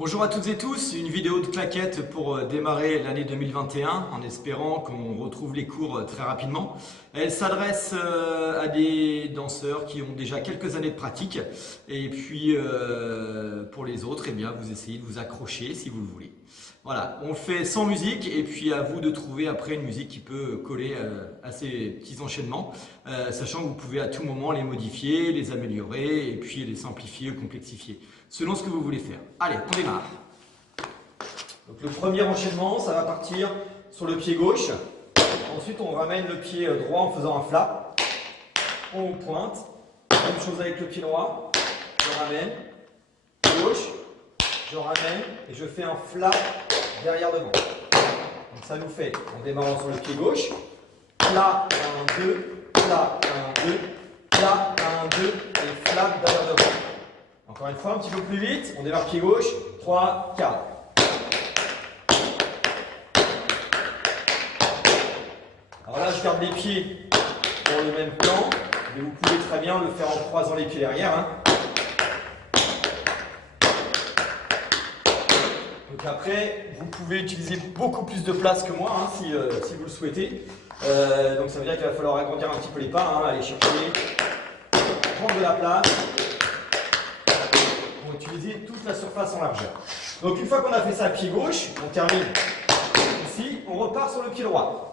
Bonjour à toutes et tous, une vidéo de claquettes pour démarrer l'année 2021 en espérant qu'on retrouve les cours très rapidement. Elle s'adresse à des danseurs qui ont déjà quelques années de pratique et puis pour les autres, eh bien, vous essayez de vous accrocher si vous le voulez. Voilà, on fait sans musique et puis à vous de trouver après une musique qui peut coller à ces petits enchaînements, sachant que vous pouvez à tout moment les modifier, les améliorer et puis les simplifier ou complexifier, selon ce que vous voulez faire. Allez, on démarre. Donc le premier enchaînement, ça va partir sur le pied gauche. Ensuite, on ramène le pied droit en faisant un flap. On pointe. Même chose avec le pied droit. Je ramène. Gauche. Je ramène et je fais un flap derrière devant. Donc ça nous fait, en démarrant sur le pied gauche, plat 1, 2, plat 1, 2, plat 1, 2 et flap derrière devant. Encore une fois, un petit peu plus vite, on démarre pied gauche, 3, 4. Alors là, je garde les pieds dans le même plan, mais vous pouvez très bien le faire en croisant les pieds derrière. Donc après, vous pouvez utiliser beaucoup plus de place que moi si vous le souhaitez. Donc ça veut dire qu'il va falloir agrandir un petit peu les pas, aller chercher, prendre de la place. Pour utiliser toute la surface en largeur. Donc une fois qu'on a fait ça pied gauche, on termine ici, on repart sur le pied droit.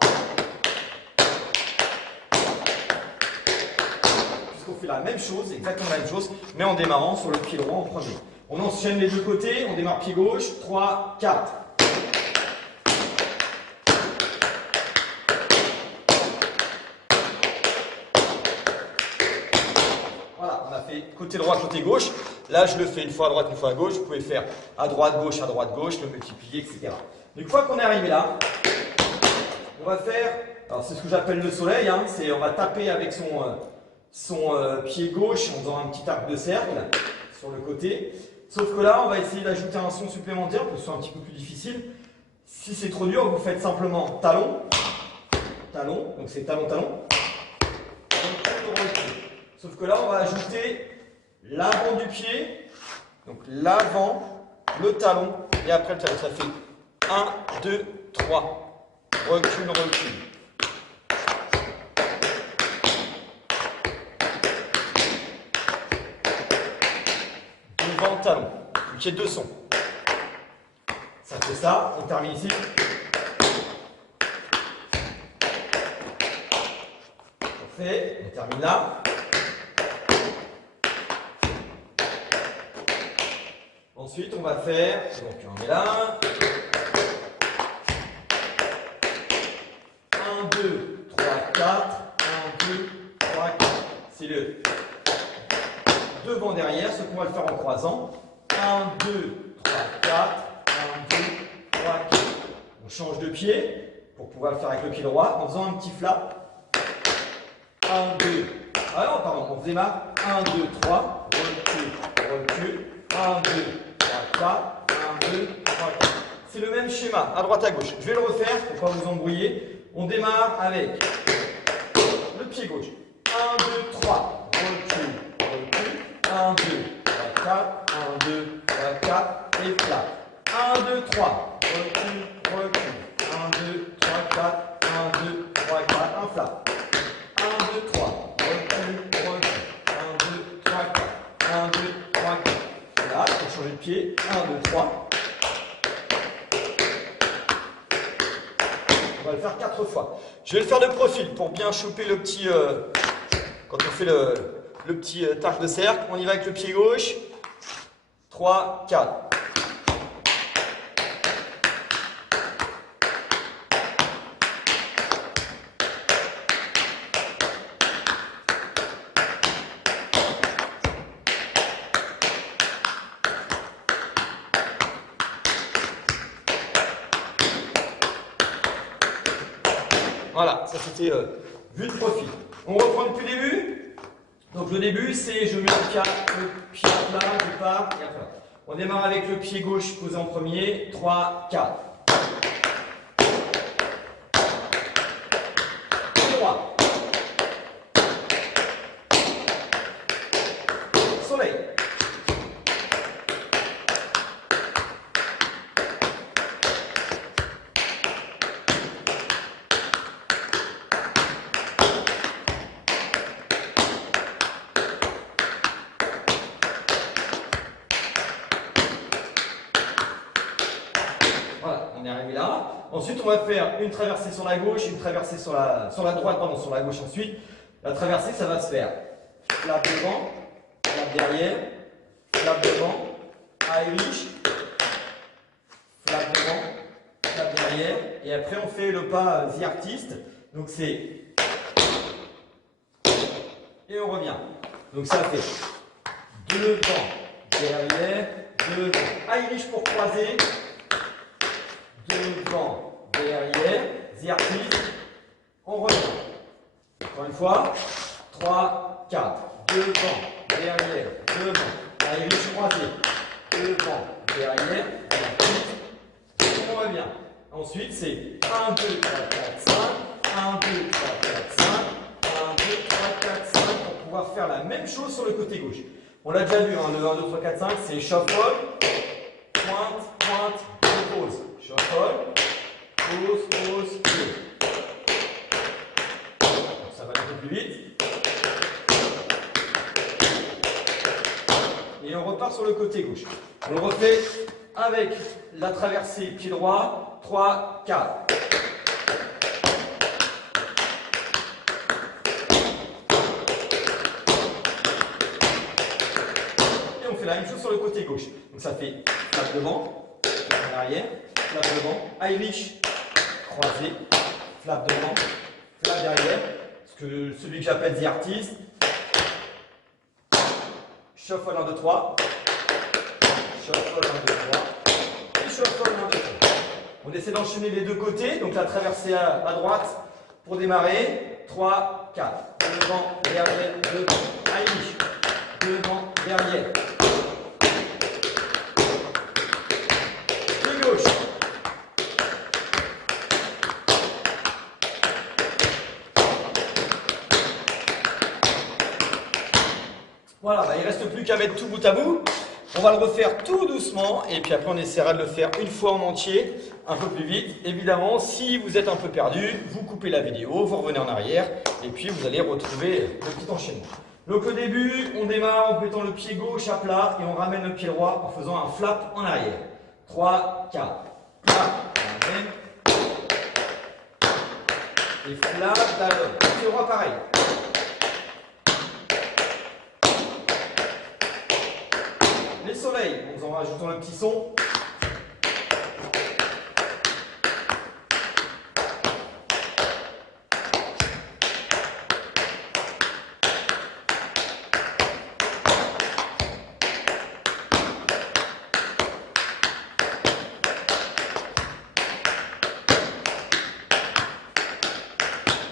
Puisqu'on fait la même chose, exactement la même chose, mais en démarrant sur le pied droit en premier. On enchaîne les deux côtés, on démarre pied gauche, 3, 4. Voilà, on a fait côté droit, côté gauche. Là, je le fais une fois à droite, une fois à gauche. Vous pouvez faire à droite, gauche, le multiplier, etc. Donc, une fois qu'on est arrivé là, on va faire, alors c'est ce que j'appelle le soleil, on va taper avec son pied gauche en faisant un petit arc de cercle sur le côté. Sauf que là, on va essayer d'ajouter un son supplémentaire pour que ce soit un petit peu plus difficile. Si c'est trop dur, vous faites simplement talon, talon, donc c'est talon, talon. Sauf que là, on va ajouter l'avant du pied, donc l'avant, le talon et après le talon. Ça fait 1, 2, 3. Recule, recule. Devant, talon. Donc il y a deux sons. Ça fait ça, on termine ici. Parfait, on termine là. Ensuite, on va faire, donc on est là, 1, 2, 3, 4, 1, 2, 3, 4. C'est le devant derrière, ce qu'on va le faire en croisant. 1, 2, 3, 4, 1, 2, 3, 4. On change de pied pour pouvoir le faire avec le pied droit en faisant un petit flap. 1, 2, ah non, pardon, on démarre. 1, 2, 3, recule, recule, 1, 2, 3, 1, 2, 3, 4. C'est le même schéma, à droite, à gauche. Je vais le refaire pour ne pas vous embrouiller. On démarre avec le pied gauche. 1, 2, 3, recule, recule. 1, 2, 3, 4, 1, 2, 3, 4, et plat. 1, 2, 3, recule, recule. 1, 2, 3, 4, 1, 2, 3, 4, un flap. 1, 2, 3, recule, recule. 1, 2, 3, 4, 1, 2, 3, 4. Là, pour changer de pied, 1, 2, 3. On va le faire 4 fois. Je vais le faire de profil pour bien choper le petit, quand on fait le petit arc de cercle. On y va avec le pied gauche. 3, 4. Voilà, ça c'était vue de profil. On reprend depuis le début. Donc le début, c'est je mets le pied plat, je pars et après. On démarre avec le pied gauche posé en premier. 3, 4. Pied droit. Soleil. on est arrivé là. Ensuite, on va faire une traversée sur la gauche, une traversée sur la droite, pardon, sur la gauche ensuite. La traversée, ça va se faire flap devant, flap derrière, flap devant, Irish, flap devant, flap derrière. Et après, on fait le pas The Artist. Donc, c'est. Et on revient. Donc, ça fait devant, derrière, devant. Irish pour croiser. Devant, derrière, The Artist. On revient. Encore une fois. 3, 4. Devant, derrière, devant. Irish croisé. Devant, derrière, The Artist. On revient. Ensuite, c'est 1, 2, 3, 4, 5. 1, 2, 3, 4, 5. 1, 2, 3, 4, 5. Pour pouvoir faire la même chose sur le côté gauche. On l'a déjà vu, hein, le 1, 2, 3, 4, 5, c'est shuffle, pointe, pointe, pause. Shuffle, pause, pause, pause. Donc ça va un peu plus vite. Et on repart sur le côté gauche. On le refait avec la traversée pied droit. 3, 4. La même chose sur le côté gauche. Donc ça fait flap devant, flap arrière, flap devant, Irish, croisé, flap devant, flap derrière, celui que j'appelle The Artist, shuffle 1, 2, 3, shuffle 1, 2, 3, et shuffle 1, 2, 3. On essaie d'enchaîner les deux côtés, donc la traversée à droite pour démarrer, 3, 4, devant, derrière, devant, Irish, devant, derrière. Voilà, bah, il ne reste plus qu'à mettre tout bout à bout. On va le refaire tout doucement et puis après on essaiera de le faire une fois en entier, un peu plus vite. Évidemment, si vous êtes un peu perdu, vous coupez la vidéo, vous revenez en arrière et puis vous allez retrouver le petit enchaînement. Donc au début, on démarre en mettant le pied gauche à plat et on ramène le pied droit en faisant un flap en arrière. 3, 4, flap, on ramène. Et flap, d'abord. Pied droit pareil. Les soleils, en rajoutant le petit son.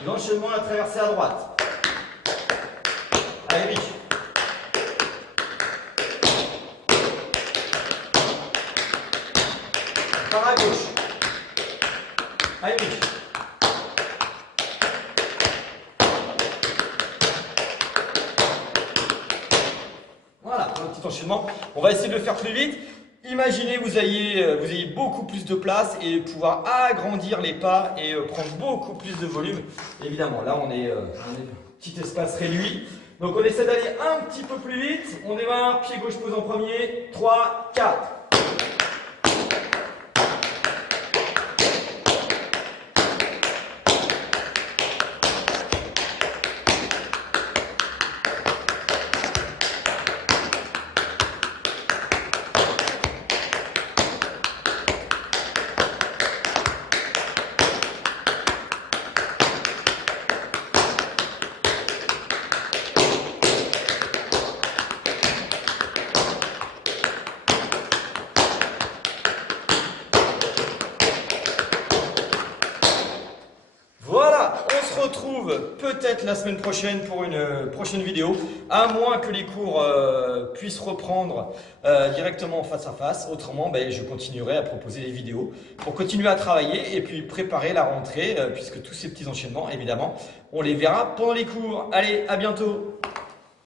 L'enchaînement, la traversée à droite. Allez, vite. Par à gauche. Allez, vite. Voilà, pour le petit enchaînement. On va essayer de le faire plus vite. Imaginez vous ayez beaucoup plus de place et pouvoir agrandir les pas et prendre beaucoup plus de volume. Évidemment, là on est petit espace réduit. Donc on essaie d'aller un petit peu plus vite. On démarre, pied gauche pose en premier. 3, 4. Retrouve peut-être la semaine prochaine pour une prochaine vidéo, à moins que les cours puissent reprendre directement face à face. Autrement, je continuerai à proposer des vidéos pour continuer à travailler et puis préparer la rentrée, puisque tous ces petits enchaînements, évidemment, on les verra pendant les cours. Allez, à bientôt!